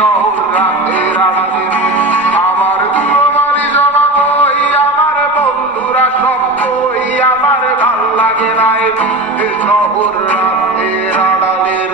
শহর রাতের আড়ালে আমার দুলালি জমা কই আমার বন্ধুরা সব কই আমার ভাল লাগে না এই শহর রাতের আড়ালের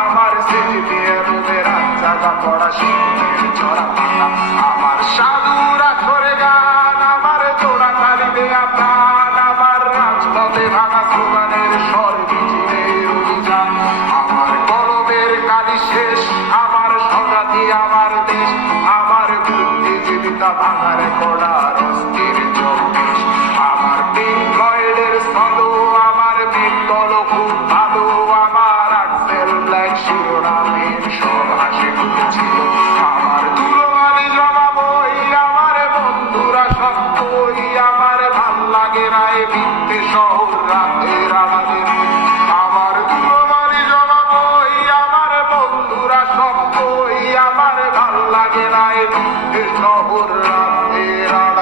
আমার স্মৃতি দিয়ে রুমের জায়গা পড়া শীতের ছড়া পাতা আমার সাধুরা করে গান আমার জোড়া তালি দেয়া প্রাণ আমার রাজপথে ভাঙা স্লোগানের স্বর মিছিলের অভিযান আমার কলমের কালি শেষ আমার স্বজাতি আমার দেশ আমার বুদ্ধিজীবিতা ভাঙার কড়ার অস্থির চব্বিশ আমার পিঙ্ক ফ্লয়েডের সলো আমার বিকল খুব ভালো আমার আর্টসেল ব্ল্যাক শিরোনামের সব হাসি খুঁজছিল আমার দুলালি জমা বই আমার বন্ধুরা সব কই আমার ভাল লাগে না এই মিথ্যে শহর রাতের আড়ালে আমার দুলালি জমা বই আমার বন্ধুরা সব কই আমার ভাল লাগে না এই মিথ্যে শহর রাতের আড়ালে